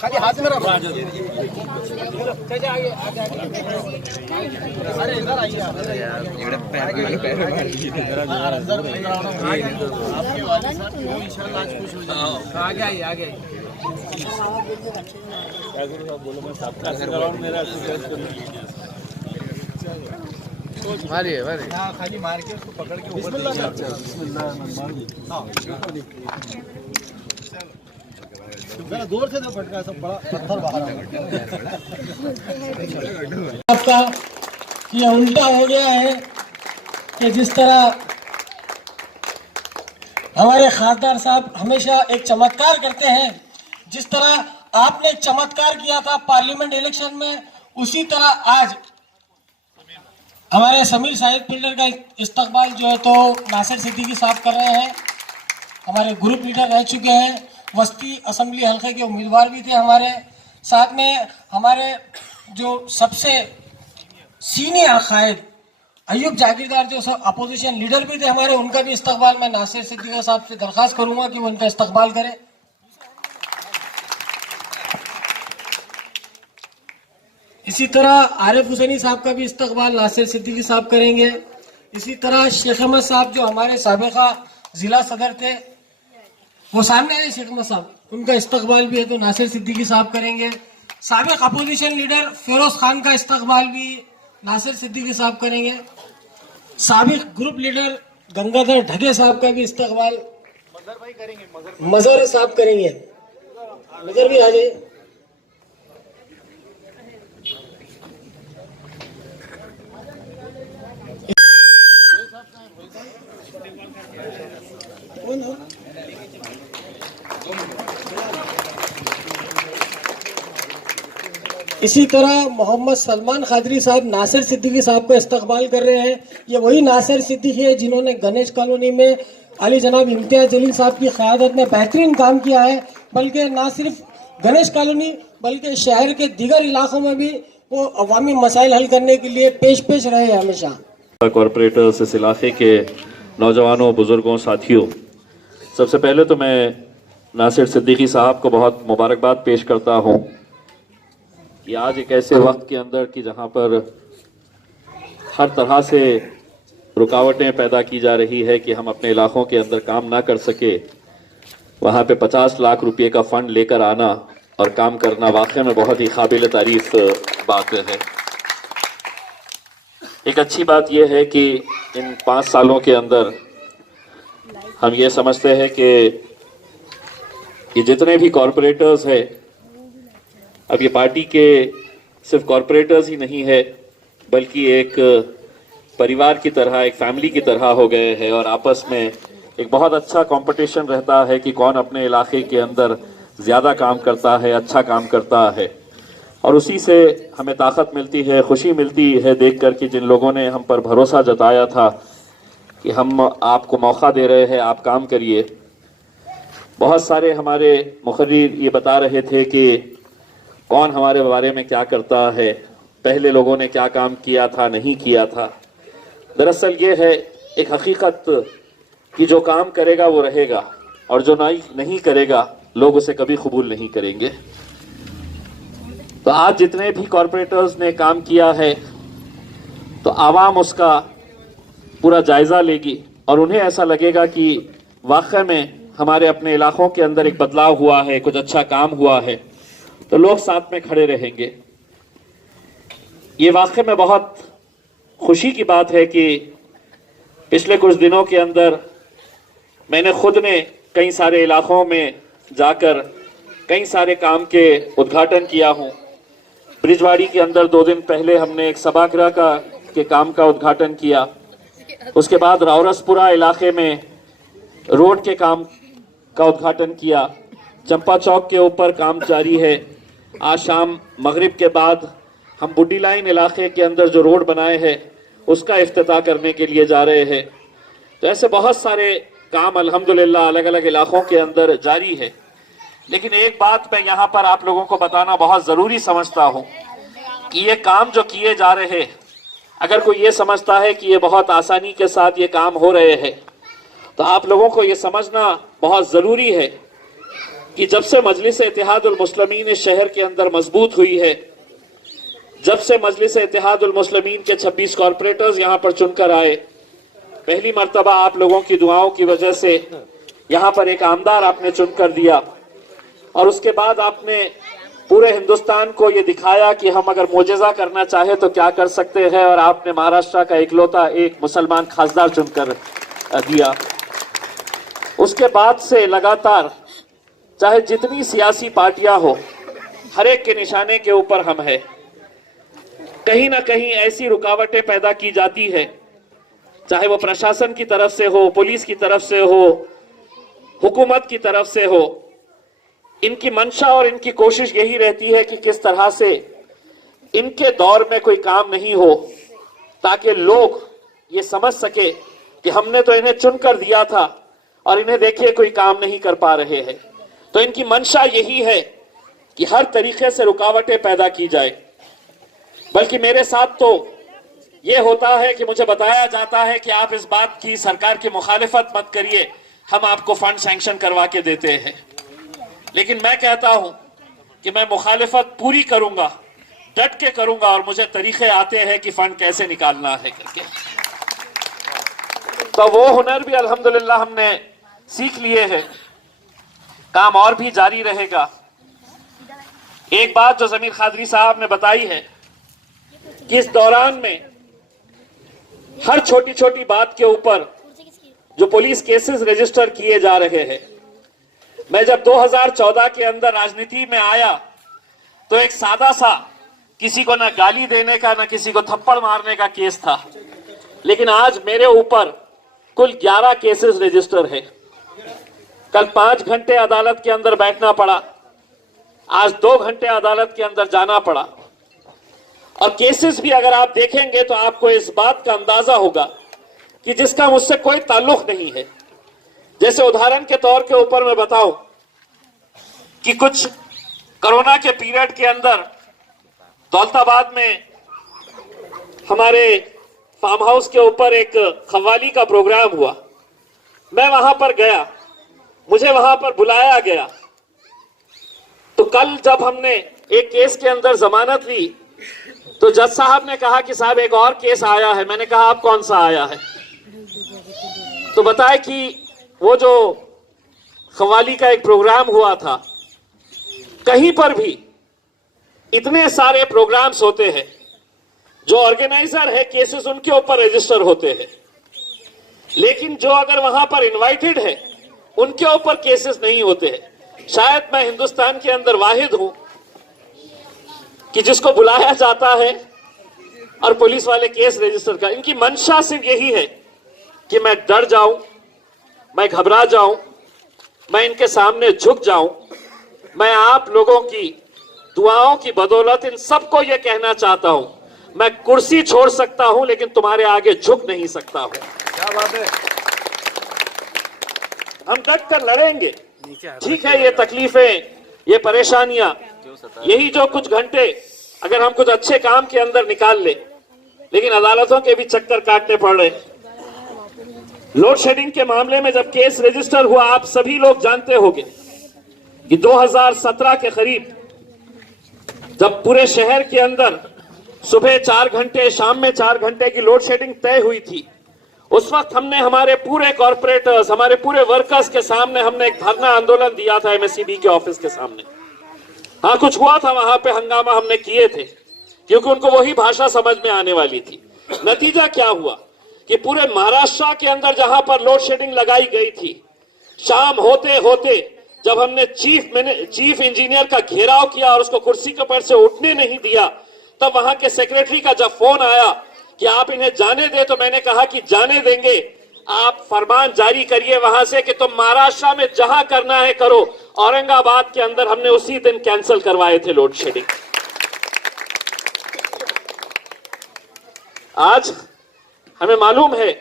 खाली हाथ में रखो। अरे इधर आइए आपके वाले साहब वो इंशाल्लाह आज खुश हो जाएंगे। आगे आइए आगे आइए। बोलो मैं सबका कराऊं मेरा मारिए मारिए। हाँ खाली मार के उसको पकड़ के ऊपर जरा जोर से फटका सब बड़ा पत्थर बाहर आपका ये उल्टा हो गया है कि जिस तरह हमारे खासदार साहब हमेशा एक चमत्कार करते हैं, जिस तरह आपने एक चमत्कार किया था पार्लियामेंट इलेक्शन में, उसी तरह आज हमारे समीर साहिब फिल्डर का इस्तकबाल जो है तो नासिर सिद्दीकी साहब कर रहे हैं। हमारे ग्रुप लीडर रह चुके हैं, वस्ती असेंबली हल्के के उम्मीदवार भी थे हमारे साथ में। हमारे जो सबसे सीनियर कायद अयूब जागीरदार जो सब अपोजिशन लीडर भी थे हमारे, उनका भी इस्तकबाल मैं नासिर सिद्दीकी साहब से दरख्वास्त करूंगा कि वो उनका इस्तकबाल करें। इसी तरह आरिफ हुसैनी साहब का भी इस्तकबाल नासिर सिद्दीकी साहब करेंगे। इसी तरह शेख अहमद साहब जो हमारे साबिका जिला सदर थे, वो सामने है शेख अहमद साहब, उनका इस्तकबाल भी है तो नासिर सिद्दीकी साहब करेंगे। साबिक अपोजिशन लीडर फिरोज खान का इस्तकबाल भी नासिर सिद्दीकी साहब करेंगे। साबिक ग्रुप लीडर गंगाधर ढगे साहब का भी इस्तकबाल मजहर साहब करेंगे। मजहर भी आ जाइए। इसी तरह मोहम्मद सलमान खादरी साहब नासिर सिद्दीकी साहब को इस्तकबाल कर रहे हैं। ये वही नासिर सिद्दीकी है जिन्होंने गणेश कॉलोनी में अली जनाब इम्तियाज जलील साहब की क़यादत में बेहतरीन काम किया है, बल्कि ना सिर्फ गणेश कॉलोनी बल्कि शहर के दीगर इलाकों में भी वो अवामी मसाइल हल करने के लिए पेश रहे हैं हमेशा। कॉरपोरेटर्स, इस इलाके के नौजवानों, बुजुर्गों, साथियों, सबसे पहले तो मैं नासिर सिद्दीकी साहब को बहुत मुबारकबाद पेश करता हूँ कि आज एक ऐसे वक्त के अंदर कि जहाँ पर हर तरह से रुकावटें पैदा की जा रही है कि हम अपने इलाकों के अंदर काम ना कर सके, वहाँ पे 50 लाख रुपए का फ़ंड लेकर आना और काम करना वाकई में बहुत ही काबिल तारीफ बात है। एक अच्छी बात यह है कि इन 5 सालों के अंदर हम ये समझते हैं कि जितने भी कॉरपोरेटर्स हैं, अब ये पार्टी के सिर्फ कॉरपोरेटर्स ही नहीं है बल्कि एक परिवार की तरह, एक फैमिली की तरह हो गए हैं और आपस में एक बहुत अच्छा कंपटीशन रहता है कि कौन अपने इलाके के अंदर ज़्यादा काम करता है, अच्छा काम करता है। और उसी से हमें ताकत मिलती है, खुशी मिलती है देख कर कि जिन लोगों ने हम पर भरोसा जताया था कि हम आपको मौका दे रहे हैं, आप काम करिए। बहुत सारे हमारे मुखर्रीर ये बता रहे थे कि कौन हमारे बारे में क्या करता है, पहले लोगों ने क्या काम किया था, नहीं किया था। दरअसल ये है एक हकीकत कि जो काम करेगा वो रहेगा और जो नहीं करेगा लोग उसे कभी कबूल नहीं करेंगे। तो आज जितने भी कॉरपोरेटर्स ने काम किया है तो आवाम उसका पूरा जायज़ा लेगी और उन्हें ऐसा लगेगा कि वाकई में हमारे अपने इलाकों के अंदर एक बदलाव हुआ है, कुछ अच्छा काम हुआ है, तो लोग साथ में खड़े रहेंगे। ये वाकई में बहुत खुशी की बात है कि पिछले कुछ दिनों के अंदर मैंने खुद ने कई सारे इलाकों में जाकर कई सारे काम के उद्घाटन किया हूँ। ब्रिजवाड़ी के अंदर 2 दिन पहले हमने एक सभागृह के काम का उद्घाटन किया। उसके बाद रावरसपुरा इलाके में रोड के काम का उद्घाटन किया। चंपा चौक के ऊपर काम जारी है। आज शाम मगरिब के बाद हम बुड्डी लाइन इलाके के अंदर जो रोड बनाए हैं उसका इफ्तिताह करने के लिए जा रहे हैं। तो ऐसे बहुत सारे काम अल्हम्दुलिल्लाह अलग अलग इलाकों के अंदर जारी है। लेकिन एक बात मैं यहाँ पर आप लोगों को बताना बहुत ज़रूरी समझता हूँ कि ये काम जो किए जा रहे हैं, अगर कोई ये समझता है कि ये बहुत आसानी के साथ ये काम हो रहे हैं, तो आप लोगों को ये समझना बहुत ज़रूरी है कि जब से मजलिस इत्तेहादुल मुस्लिमीन इस शहर के अंदर मजबूत हुई है, जब से मजलिस इत्तेहादुल मुस्लिमीन के 26 कॉरपोरेटर्स यहाँ पर चुनकर आए, पहली मर्तबा आप लोगों की दुआओं की वजह से यहाँ पर एक आमदार आपने चुनकर दिया, और उसके बाद आपने पूरे हिंदुस्तान को ये दिखाया कि हम अगर मोजेजा करना चाहे तो क्या कर सकते हैं, और आपने महाराष्ट्र का इकलौता एक मुसलमान खासदार चुनकर दिया। उसके बाद से लगातार चाहे जितनी सियासी पार्टियां हो, हर एक के निशाने के ऊपर हम है। कहीं ना कहीं ऐसी रुकावटें पैदा की जाती है, चाहे वो प्रशासन की तरफ से हो, पुलिस की तरफ से हो, हुकूमत की तरफ से हो। इनकी मंशा और इनकी कोशिश यही रहती है कि किस तरह से इनके दौर में कोई काम नहीं हो, ताकि लोग ये समझ सके कि हमने तो इन्हें चुनकर दिया था और इन्हें देखिए कोई काम नहीं कर पा रहे हैं। तो इनकी मंशा यही है कि हर तरीके से रुकावटें पैदा की जाए। बल्कि मेरे साथ तो ये होता है कि मुझे बताया जाता है कि आप इस बात की सरकार की मुखालिफत मत करिए, हम आपको फंड सैंक्शन करवा के देते हैं। लेकिन मैं कहता हूं कि मैं मुखालिफत पूरी करूंगा, डट के करूंगा, और मुझे तरीके आते हैं कि फंड कैसे निकालना है करके। तो वो हुनर भी अल्हम्दुलिल्लाह हमने सीख लिए हैं, काम और भी जारी रहेगा। एक बात जो जमीर खादरी साहब ने बताई है कि इस दौरान में हर छोटी छोटी बात के ऊपर जो पुलिस केसेस रजिस्टर किए जा रहे हैं। मैं जब 2014 के अंदर राजनीति में आया तो एक सादा सा किसी को ना गाली देने का ना किसी को थप्पड़ मारने का केस था, लेकिन आज मेरे ऊपर कुल 11 केसेस रजिस्टर है। कल 5 घंटे अदालत के अंदर बैठना पड़ा, आज 2 घंटे अदालत के अंदर जाना पड़ा। और केसेस भी अगर आप देखेंगे तो आपको इस बात का अंदाजा होगा कि जिसका मुझसे कोई ताल्लुक नहीं है। जैसे उदाहरण के तौर के ऊपर मैं बताऊं कि कुछ कोरोना के पीरियड के अंदर दौलताबाद में हमारे फार्म हाउस के ऊपर एक कव्वाली का प्रोग्राम हुआ। मैं वहां पर गया, मुझे वहां पर बुलाया गया। तो कल जब हमने एक केस के अंदर जमानत ली तो जज साहब ने कहा कि साहब एक और केस आया है। मैंने कहा आप कौन सा आया है? तो बताए कि वो जो कव्वाली का एक प्रोग्राम हुआ था, कहीं पर भी इतने सारे प्रोग्राम्स होते हैं, जो ऑर्गेनाइजर है केसेस उनके ऊपर रजिस्टर होते हैं, लेकिन जो अगर वहां पर इनवाइटेड है उनके ऊपर केसेस नहीं होते हैं। शायद मैं हिंदुस्तान के अंदर वाहिद हूं कि जिसको बुलाया जाता है और पुलिस वाले केस रजिस्टर का। इनकी मंशा सिर्फ यही है कि मैं डर जाऊं, मैं घबरा जाऊं, मैं इनके सामने झुक जाऊं। मैं आप लोगों की दुआओं की बदौलत इन सबको यह कहना चाहता हूं, मैं कुर्सी छोड़ सकता हूं लेकिन तुम्हारे आगे झुक नहीं सकता हूं। क्या बात है? हम डट कर लड़ेंगे। ठीक है, ये तकलीफें, ये परेशानियां, यही जो कुछ घंटे अगर हम कुछ अच्छे काम के अंदर निकाल ले, लेकिन अदालतों के भी चक्कर काटने पड़ रहे। लोड शेडिंग के मामले में जब केस रजिस्टर हुआ, आप सभी लोग जानते होंगे कि 2017 के करीब जब पूरे शहर के अंदर सुबह 4 घंटे, शाम में 4 घंटे की लोड शेडिंग तय हुई थी, उस वक्त हमने हमारे पूरे कॉर्पोरेटर्स, हमारे पूरे वर्कर्स के सामने हमने एक धरना आंदोलन दिया था एमएससीबी के ऑफिस के सामने। हाँ, कुछ हुआ था वहां पे, हंगामा हमने किए थे क्योंकि उनको वही भाषा समझ में आने वाली थी। नतीजा क्या हुआ कि पूरे महाराष्ट्र के अंदर जहां पर लोड शेडिंग लगाई गई थी, शाम होते होते जब हमने चीफ इंजीनियर का घेराव किया और उसको कुर्सी के ऊपर से उठने नहीं दिया, तब वहां के सेक्रेटरी का जब फोन आया कि आप इन्हें जाने दे, तो मैंने कहा कि जाने देंगे, आप फरमान जारी करिए वहां से कि तुम महाराष्ट्र में जहां करना है करो। औरंगाबाद के अंदर हमने उसी दिन कैंसिल करवाए थे लोड शेडिंग। आज हमें मालूम है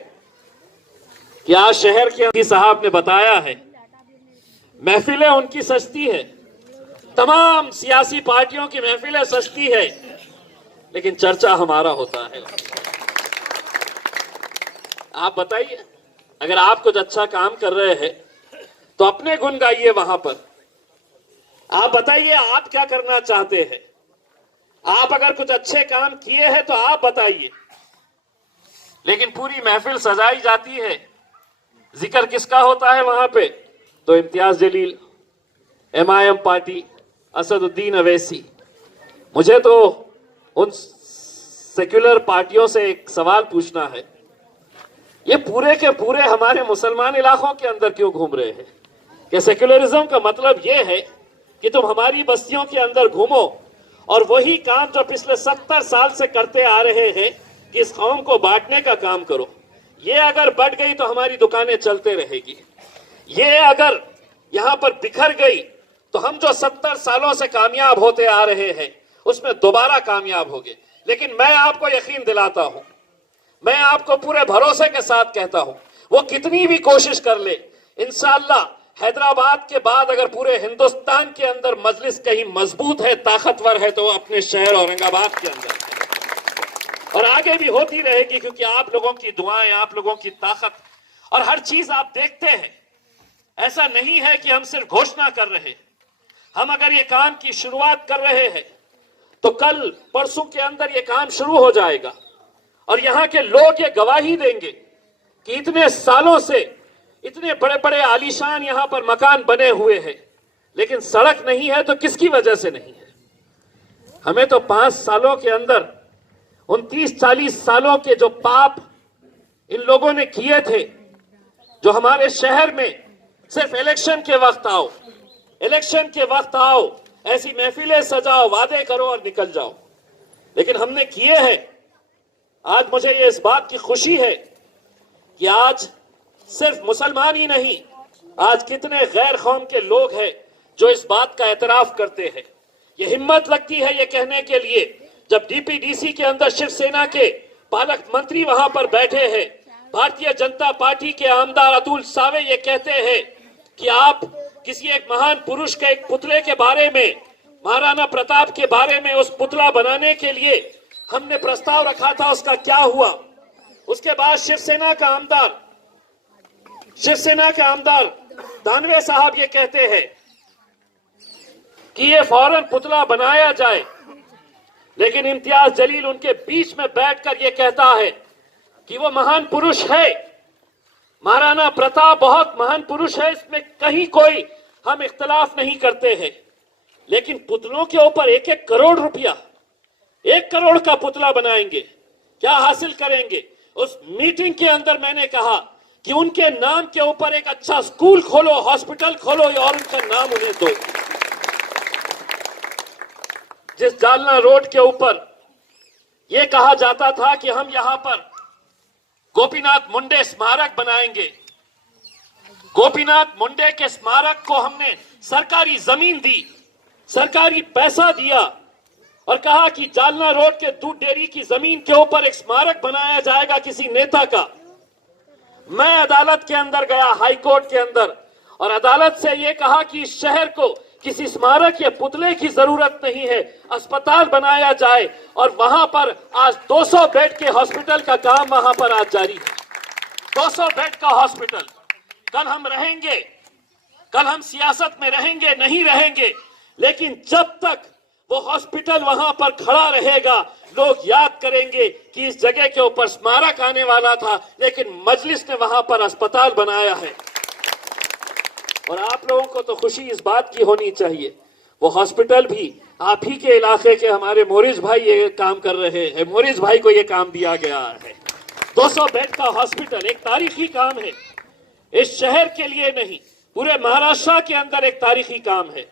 कि आज शहर के साहब ने बताया है, महफिलें उनकी सस्ती है, तमाम सियासी पार्टियों की महफिलें सस्ती है, लेकिन चर्चा हमारा होता है। आप बताइए, अगर आप कुछ अच्छा काम कर रहे हैं तो अपने गुण गाइए वहां पर, आप बताइए आप क्या करना चाहते हैं। आप अगर कुछ अच्छे काम किए हैं तो आप बताइए, लेकिन पूरी महफिल सजाई जाती है। जिक्र किसका होता है वहां पे? तो इम्तियाज जलील, MIM पार्टी, असदुद्दीन अवैसी। मुझे तो उन सेक्युलर पार्टियों से एक सवाल पूछना है, ये पूरे के पूरे हमारे मुसलमान इलाकों के अंदर क्यों घूम रहे हैं? कि सेक्युलरिज्म का मतलब यह है कि तुम हमारी बस्तियों के अंदर घूमो और वही काम जो पिछले 70 साल से करते आ रहे हैं कि इस कौम को बांटने का काम करो। ये अगर बढ़ गई तो हमारी दुकानें चलते रहेगी। ये अगर यहां पर बिखर गई तो हम जो 70 सालों से कामयाब होते आ रहे हैं उसमें दोबारा कामयाब होंगे। लेकिन मैं आपको यकीन दिलाता हूं, मैं आपको पूरे भरोसे के साथ कहता हूं, वो कितनी भी कोशिश कर ले, इंशाअल्लाह हैदराबाद के बाद अगर पूरे हिंदुस्तान के अंदर मजलिस कहीं मजबूत है, ताकतवर है, तो वो अपने शहर औरंगाबाद के अंदर है। और आगे भी होती रहेगी, क्योंकि आप लोगों की दुआएं, आप लोगों की ताकत और हर चीज आप देखते हैं। ऐसा नहीं है कि हम सिर्फ घोषणा कर रहे हैं। हम अगर ये काम की शुरुआत कर रहे हैं तो कल परसों के अंदर ये काम शुरू हो जाएगा और यहां के लोग ये गवाही देंगे कि इतने सालों से इतने बड़े बड़े आलीशान यहां पर मकान बने हुए हैं, लेकिन सड़क नहीं है। तो किसकी वजह से नहीं है? हमें तो 5 सालों के अंदर 29-40 सालों के जो पाप इन लोगों ने किए थे, जो हमारे शहर में सिर्फ इलेक्शन के वक्त आओ, इलेक्शन के वक्त आओ, ऐसी महफिलें सजाओ, वादे करो और निकल जाओ, लेकिन हमने किए हैं। आज मुझे ये इस बात की खुशी है कि आज सिर्फ मुसलमान ही नहीं, आज कितने गैर कौम के लोग हैं जो इस बात का एतराफ करते हैं। ये हिम्मत लगती है ये कहने के लिए, जब DPDC के अंदर शिवसेना के पालक मंत्री वहां पर बैठे हैं, भारतीय जनता पार्टी के आमदार अतुल सावे ये कहते हैं कि आप किसी एक महान पुरुष के एक पुतले के बारे में, महाराणा प्रताप के बारे में, उस पुतला बनाने के लिए हमने प्रस्ताव रखा था, उसका क्या हुआ? उसके बाद शिवसेना के आमदार दानवे साहब ये कहते हैं कि ये फौरन पुतला बनाया जाए, लेकिन इम्तियाज जलील उनके बीच में बैठकर ये कहता है कि वो महान पुरुष है, महाराणा प्रताप बहुत महान पुरुष है, इसमें कहीं कोई हम इख्तलाफ नहीं करते हैं, लेकिन पुतलों के ऊपर 1-1 करोड़ रुपया, 1 करोड़ का पुतला बनाएंगे, क्या हासिल करेंगे? उस मीटिंग के अंदर मैंने कहा कि उनके नाम के ऊपर एक अच्छा स्कूल खोलो, हॉस्पिटल खोलो और उनका नाम उन्हें दो। जिस जालना रोड के ऊपर यह कहा जाता था कि हम यहां पर गोपीनाथ मुंडे स्मारक बनाएंगे, गोपीनाथ मुंडे के स्मारक को हमने सरकारी जमीन दी, सरकारी पैसा दिया और कहा कि जालना रोड के दूध डेयरी की जमीन के ऊपर एक स्मारक बनाया जाएगा किसी नेता का। मैं अदालत के अंदर गया, हाई कोर्ट के अंदर, और अदालत से यह कहा कि इस शहर को किसी स्मारक या पुतले की जरूरत नहीं है, अस्पताल बनाया जाए। और वहां पर आज 200 बेड के हॉस्पिटल का काम वहां पर आज जारी है, 200 बेड का हॉस्पिटल। कल हम रहेंगे, कल हम सियासत में रहेंगे नहीं रहेंगे, लेकिन जब तक वो हॉस्पिटल वहां पर खड़ा रहेगा, लोग याद करेंगे कि इस जगह के ऊपर स्मारक आने वाला था, लेकिन मजलिस ने वहां पर अस्पताल बनाया है। और आप लोगों को तो खुशी इस बात की होनी चाहिए, वो हॉस्पिटल भी आप ही के इलाके के हमारे मोरिज भाई ये काम कर रहे हैं, मोरिज भाई को ये काम दिया गया है। 200 बेड का हॉस्पिटल एक तारीखी काम है, इस शहर के लिए नहीं, पूरे महाराष्ट्र के अंदर एक तारीखी काम है।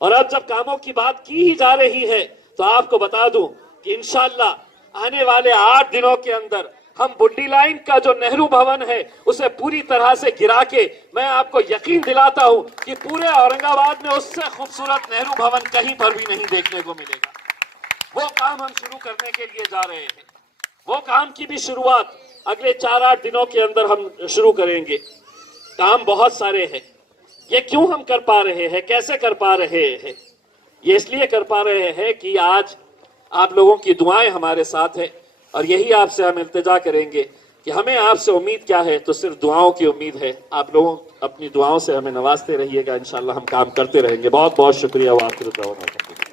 और अब जब कामों की बात की ही जा रही है तो आपको बता दूं कि इंशाअल्लाह आने वाले 8 दिनों के अंदर हम बुड्डी लाइन का जो नेहरू भवन है उसे पूरी तरह से गिरा के, मैं आपको यकीन दिलाता हूं कि पूरे औरंगाबाद में उससे खूबसूरत नेहरू भवन कहीं पर भी नहीं देखने को मिलेगा। वो काम हम शुरू करने के लिए जा रहे हैं, वो काम की भी शुरुआत अगले 4-8 दिनों के अंदर हम शुरू करेंगे। काम बहुत सारे हैं। ये क्यों हम कर पा रहे हैं, कैसे कर पा रहे हैं? ये इसलिए कर पा रहे हैं कि आज आप लोगों की दुआएं हमारे साथ है और यही आपसे हम इल्तिजा करेंगे कि हमें आपसे उम्मीद क्या है, तो सिर्फ दुआओं की उम्मीद है। आप लोगों अपनी दुआओं से हमें नवाजते रहिएगा, इंशाल्लाह हम काम करते रहेंगे। बहुत बहुत शुक्रिया। वाखिर दावाना।